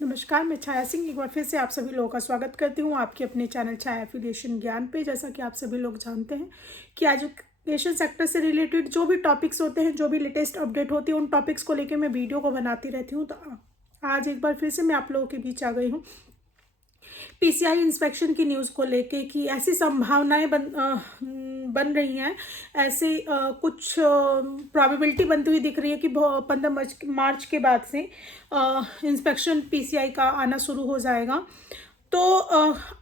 नमस्कार, मैं छाया सिंह एक बार फिर से आप सभी लोगों का स्वागत करती हूँ आपके अपने चैनल छाया एफिलिएशन ज्ञान पे। जैसा कि आप सभी लोग जानते हैं कि एजुकेशन सेक्टर से रिलेटेड जो भी टॉपिक्स होते हैं, जो भी लेटेस्ट अपडेट होती है, उन टॉपिक्स को लेकर मैं वीडियो को बनाती रहती हूँ। तो आज एक बार फिर से मैं आप लोगों के बीच आ गई हूँ पीसीआई इंस्पेक्शन की न्यूज़ को लेके कि ऐसी संभावनाएं बन रही हैं, ऐसे कुछ प्रोबेबिलिटी बनती हुई दिख रही है कि 15 मार्च के बाद से इंस्पेक्शन पीसीआई का आना शुरू हो जाएगा। तो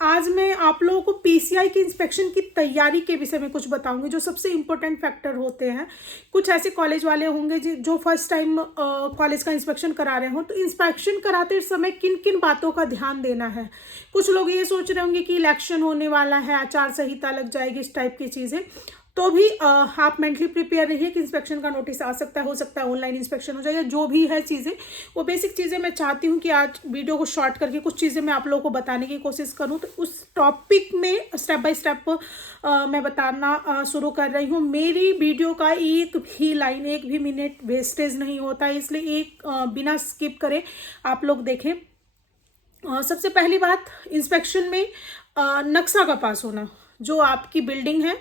आज मैं आप लोगों को पीसीआई की इंस्पेक्शन की तैयारी के विषय में कुछ बताऊंगी, जो सबसे इम्पोर्टेंट फैक्टर होते हैं। कुछ ऐसे कॉलेज वाले होंगे जो फर्स्ट टाइम कॉलेज का इंस्पेक्शन करा रहे हों, तो इंस्पेक्शन कराते समय किन किन बातों का ध्यान देना है। कुछ लोग ये सोच रहे होंगे कि इलेक्शन होने वाला है, आचार संहिता लग जाएगी, इस टाइप की चीज़ें। तो भी आप मेंटली प्रिपेयर रहिए कि इंस्पेक्शन का नोटिस आ सकता है, हो सकता है ऑनलाइन इंस्पेक्शन हो जाए, या जो भी है चीज़ें, वो बेसिक चीज़ें मैं चाहती हूँ कि आज वीडियो को शॉर्ट करके कुछ चीज़ें मैं आप लोगों को बताने की कोशिश करूँ। तो उस टॉपिक में स्टेप बाय स्टेप मैं बताना शुरू कर रही हूँ। मेरी वीडियो का एक भी लाइन, एक भी मिनट वेस्टेज नहीं होता है, इसलिए बिना स्किप करे आप लोग देखें। सबसे पहली बात, इंस्पेक्शन में नक्शा का पास होना। जो आपकी बिल्डिंग है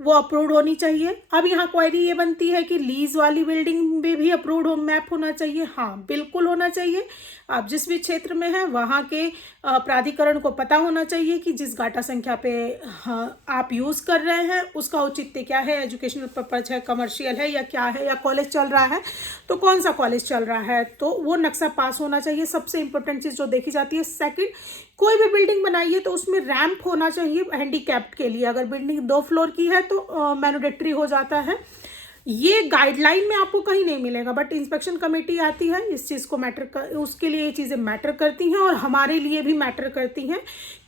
वो अप्रूव्ड होनी चाहिए। अब यहाँ क्वेरी ये बनती है कि लीज वाली बिल्डिंग में भी अप्रूव्ड मैप होना चाहिए। हाँ, बिल्कुल होना चाहिए। आप जिस भी क्षेत्र में हैं वहाँ के प्राधिकरण को पता होना चाहिए कि जिस गाटा संख्या पे आप यूज़ कर रहे हैं उसका औचित्य क्या है, एजुकेशनल पर्पज है, कमर्शियल है, या क्या है, या कॉलेज चल रहा है तो कौन सा कॉलेज चल रहा है, तो वो नक्शा पास होना चाहिए। सबसे इंपॉर्टेंट चीज़ जो देखी जाती है। सेकंड, कोई भी बिल्डिंग बनाइए तो उसमें रैंप होना चाहिए हैंडीकैप्ड के लिए। अगर बिल्डिंग 2 फ्लोर की है तो मैंडेटरी हो जाता है। ये गाइडलाइन में आपको कहीं नहीं मिलेगा, बट इंस्पेक्शन कमेटी आती है, इस चीज़ को उसके लिए ये चीज़ें मैटर करती हैं और हमारे लिए भी मैटर करती हैं।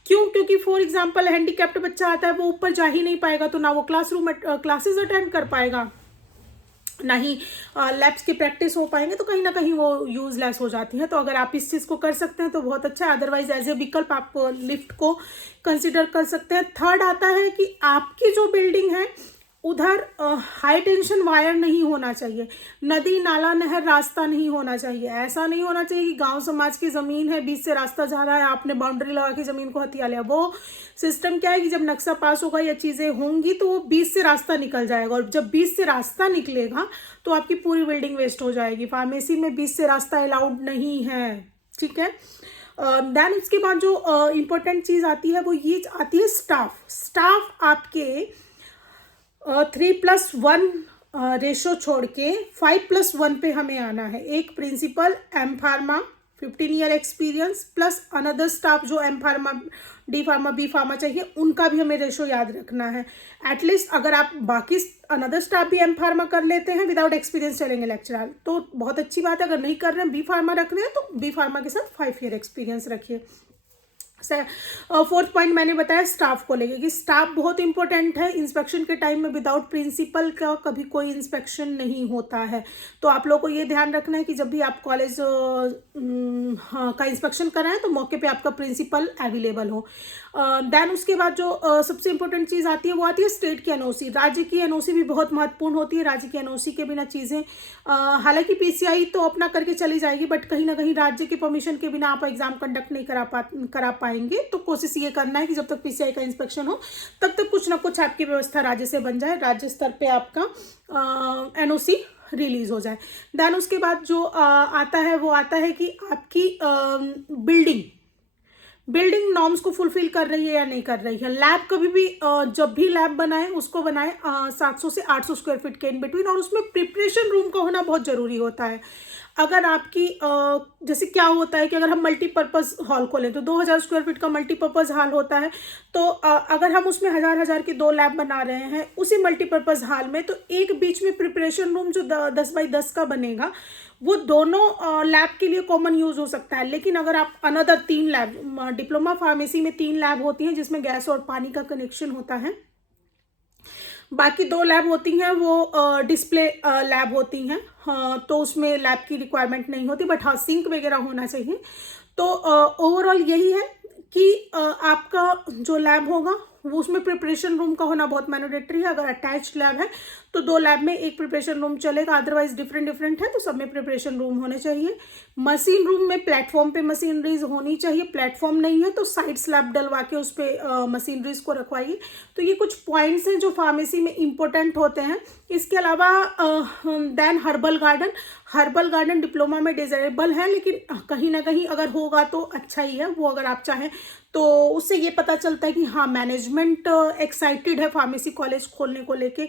क्यों? क्योंकि फॉर एग्जांपल हैंडीकैप्ड बच्चा आता है, वो ऊपर जा ही नहीं पाएगा, तो ना वो क्लासेस अटेंड कर पाएगा, ना ही लैब्स की प्रैक्टिस हो पाएंगे, तो कहीं ना कहीं वो यूजलेस हो जाती है। तो अगर आप इस चीज़ को कर सकते हैं तो बहुत अच्छा है, अदरवाइज एज ए विकल्प आप लिफ्ट को कंसिडर कर सकते हैं। थर्ड आता है कि आपकी जो बिल्डिंग है उधर हाई टेंशन वायर नहीं होना चाहिए, नदी नाला नहर रास्ता नहीं होना चाहिए। ऐसा नहीं होना चाहिए कि गांव समाज की ज़मीन है, बीच से रास्ता जा रहा है, आपने बाउंड्री लगा के ज़मीन को हथिया लिया। वो सिस्टम क्या है कि जब नक्शा पास होगा या चीज़ें होंगी तो वो बीच से रास्ता निकल जाएगा, और जब बीच से रास्ता निकलेगा तो आपकी पूरी बिल्डिंग वेस्ट हो जाएगी। फार्मेसी में बीच से रास्ता अलाउड नहीं है, ठीक है। देन उसके बाद जो इम्पोर्टेंट चीज़ आती है वो ये आती है स्टाफ आपके 3+1 रेशो छोड़ के 5+1 पे हमें आना है। एक principal, M pharma 15 year experience, plus another staff जो M pharma, D pharma, B pharma चाहिए, उनका भी हमें रेशो याद रखना है। एटलीस्ट अगर आप बाकी अनदर स्टाफ भी एम फार्मा कर लेते हैं विदाउट एक्सपीरियंस चलेंगे लेक्चरर, तो बहुत अच्छी बात है। अगर नहीं कर रहे हैं, बी फार्मा रख रहे हैं, तो बी फार्मा के साथ 5 ईयर एक्सपीरियंस रखिए। फोर्थ पॉइंट मैंने बताया स्टाफ को लेके कि स्टाफ बहुत इंपॉर्टेंट है। इंस्पेक्शन के टाइम में विदाउट प्रिंसिपल का कभी कोई इंस्पेक्शन नहीं होता है। तो आप लोगों को ये ध्यान रखना है कि जब भी आप कॉलेज का इंस्पेक्शन कराएं तो मौके पे आपका प्रिंसिपल अवेलेबल हो। देन उसके बाद जो सबसे इंपॉर्टेंट चीज़ आती है वो आती है स्टेट की एनओसी। राज्य की एनओसी भी बहुत महत्वपूर्ण होती है। राज्य की एनओसी के बिना चीज़ें, हालांकि पीसीआई तो अपना करके चली जाएगी, बट कहीं ना कहीं राज्य के परमिशन के बिना आप एग्जाम कंडक्ट नहीं करा पाएंगे। तो कोशिश ये करना है कि जब तक पीसीआई का इंस्पेक्शन हो तब तक कुछ ना कुछ आपकी व्यवस्था राज्य से बन जाए, राज्य स्तर पे आपका एनओसी रिलीज हो जाए। देन उसके बाद जो आता है वो आता है कि आपकी बिल्डिंग नॉर्म्स को फुलफिल कर रही है या नहीं कर रही है। लैब कभी भी जब भी लैब बनाए उसको बनाए 700 से 800 स्क्वायर फीट के इन बिटवीन, और उसमें प्रिपरेशन रूम का होना बहुत ज़रूरी होता है। अगर आपकी जैसे क्या होता है कि अगर हम मल्टीपर्पज़ हॉल खोलें तो 2000 स्क्वायर फीट का मल्टीपर्पज़ हॉल होता है, तो अगर हम उसमें हज़ार की 2 लैब बना रहे हैं उसी मल्टीपर्पज़ हॉल में, तो एक बीच में प्रिपरेशन रूम जो 10 बाई 10 का बनेगा वो दोनों लैब के लिए कॉमन यूज़ हो सकता है। लेकिन अगर आप अनदर 3 लैब, डिप्लोमा फार्मेसी में 3 लैब होती हैं जिसमें गैस और पानी का कनेक्शन होता है, बाकी 2 लैब होती हैं वो डिस्प्ले लैब होती हैं। हाँ, तो उसमें लैब की रिक्वायरमेंट नहीं होती, बट हाँ सिंक वगैरह होना चाहिए। तो ओवरऑल यही है कि आपका जो लैब होगा वो उसमें प्रिपरेशन रूम का होना बहुत मैंडेटरी है। अगर अटैच्ड लैब है तो 2 लैब में एक प्रिपरेशन रूम चलेगा, अदरवाइज डिफरेंट डिफरेंट है तो सब में प्रिपरेशन रूम होने चाहिए। मशीन रूम में प्लेटफॉर्म पे मशीनरीज होनी चाहिए, प्लेटफॉर्म नहीं है तो साइड स्लैब डलवा के उस पर मशीनरीज को रखवाइए। तो ये कुछ पॉइंट्स हैं जो फार्मेसी में इम्पोर्टेंट होते हैं। इसके अलावा देन हर्बल गार्डन डिप्लोमा में डिजायरेबल है, लेकिन कहीं ना कहीं अगर होगा तो अच्छा ही है, वो अगर आप चाहें तो उससे ये पता चलता है कि हाँ मैनेजमेंट एक्साइटेड है फार्मेसी कॉलेज खोलने को लेके।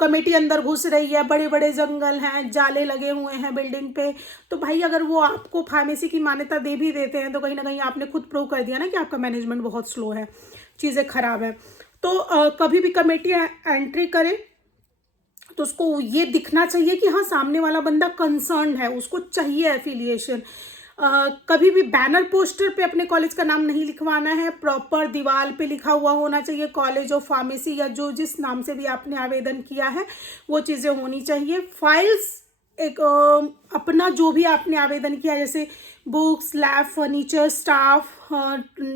कमेटी अंदर घुस रही है, बड़े बड़े जंगल हैं, जाले लगे हुए हैं बिल्डिंग पे, तो भाई अगर वो आपको फार्मेसी की मान्यता दे भी देते हैं तो कहीं ना कहीं आपने खुद प्रूव कर दिया ना कि आपका मैनेजमेंट बहुत स्लो है, चीज़ें खराब है। तो कभी भी कमेटी एंट्री करे तो उसको ये दिखना चाहिए कि हाँ सामने वाला बंदा कंसर्न है, उसको चाहिए एफिलिएशन। कभी भी बैनर पोस्टर पे अपने कॉलेज का नाम नहीं लिखवाना है, प्रॉपर दीवार पे लिखा हुआ होना चाहिए कॉलेज ऑफ फार्मेसी या जो जिस नाम से भी आपने आवेदन किया है वो चीज़ें होनी चाहिए। फाइल्स एक अपना जो भी आपने आवेदन किया जैसे बुक्स, लैब, फर्नीचर, स्टाफ,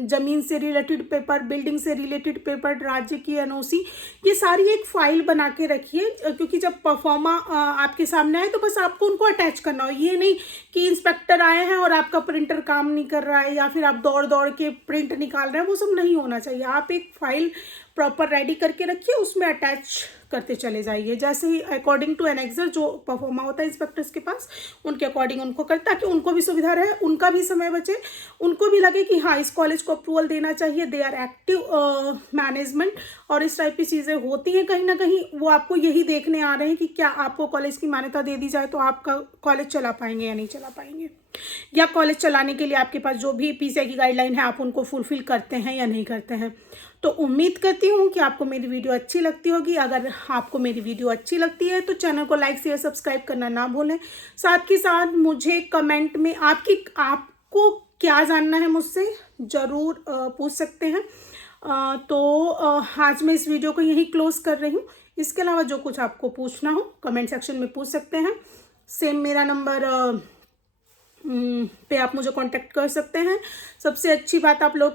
ज़मीन से रिलेटेड पेपर, बिल्डिंग से रिलेटेड पेपर, राज्य की एनओसी, ये सारी एक फाइल बना के रखिए, क्योंकि जब परफॉर्मा आपके सामने आए तो बस आपको उनको अटैच करना हो। ये नहीं कि इंस्पेक्टर आए हैं और आपका प्रिंटर काम नहीं कर रहा है या फिर आप दौड़ दौड़ के प्रिंट निकाल रहे हैं, वो सब नहीं होना चाहिए। आप एक फाइल प्रॉपर रेडी करके रखिए, उसमें अटैच करते चले जाइए, जैसे ही अकॉर्डिंग टू एनेक्सर जो परफॉर्मा होता है इंस्पेक्टर्स के पास उनके अकॉर्डिंग उनको करता, ताकि उनको भी सुविधा रहे, उनका भी समय बचे, उनको भी लगे कि हाँ इस कॉलेज को अप्रूवल देना चाहिए, दे आर एक्टिव मैनेजमेंट। और इस टाइप की चीज़ें होती हैं, कहीं ना कहीं वो आपको यही देखने आ रहे हैं कि क्या आपको कॉलेज की मान्यता दे दी जाए तो आपका कॉलेज चला पाएंगे या नहीं चला पाएंगे, या कॉलेज चलाने के लिए आपके पास जो भी पीसीआई की गाइडलाइन है आप उनको फुलफिल करते हैं या नहीं करते हैं। तो उम्मीद करती हूँ कि आपको मेरी वीडियो अच्छी लगती होगी। अगर आपको मेरी वीडियो अच्छी लगती है तो चैनल को लाइक शेयर सब्सक्राइब करना ना भूलें। साथ ही साथ मुझे कमेंट में आपको क्या जानना है मुझसे ज़रूर पूछ सकते हैं। तो आज मैं इस वीडियो को यहीं क्लोज कर रही हूँ। इसके अलावा जो कुछ आपको पूछना हो कमेंट सेक्शन में पूछ सकते हैं। सेम मेरा नंबर पे आप मुझे कांटेक्ट कर सकते हैं। सबसे अच्छी बात आप लोग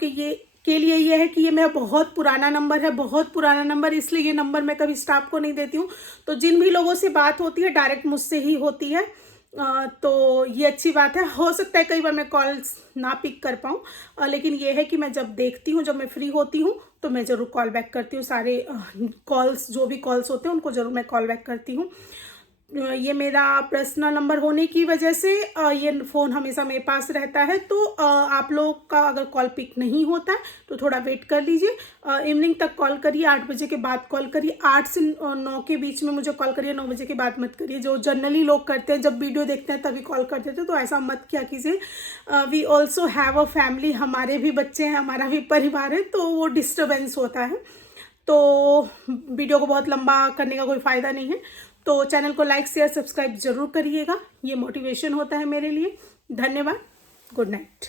के लिए ये है कि ये मेरा बहुत पुराना नंबर है, बहुत पुराना नंबर, इसलिए ये नंबर मैं कभी स्टाफ को नहीं देती हूँ। तो जिन भी लोगों से बात होती है डायरेक्ट मुझसे ही होती है, तो ये अच्छी बात है। हो सकता है कई बार मैं कॉल्स ना पिक कर पाऊँ, लेकिन ये है कि मैं जब देखती हूँ, जब मैं फ्री होती हूँ तो मैं ज़रूर कॉल बैक करती हूँ। सारे कॉल्स जो भी कॉल्स होते हैं उनको ज़रूर मैं कॉल बैक करती हूँ। ये मेरा पर्सनल नंबर होने की वजह से ये फ़ोन हमेशा मेरे पास रहता है। तो आप लोग का अगर कॉल पिक नहीं होता है तो थोड़ा वेट कर लीजिए, इवनिंग तक कॉल करिए, 8 बजे के बाद कॉल करिए, 8 से 9 के बीच में मुझे कॉल करिए, 9 बजे के बाद मत करिए। जो जनरली लोग करते हैं जब वीडियो देखते हैं तभी कॉल करते थे, तो ऐसा मत क्या कीजिए। We also have a family, हमारे भी बच्चे हैं, हमारा भी परिवार है, तो वो डिस्टर्बेंस होता है। तो वीडियो को बहुत लंबा करने का कोई फ़ायदा नहीं है। तो चैनल को लाइक शेयर सब्सक्राइब जरूर करिएगा, ये मोटिवेशन होता है मेरे लिए। धन्यवाद, गुड नाइट।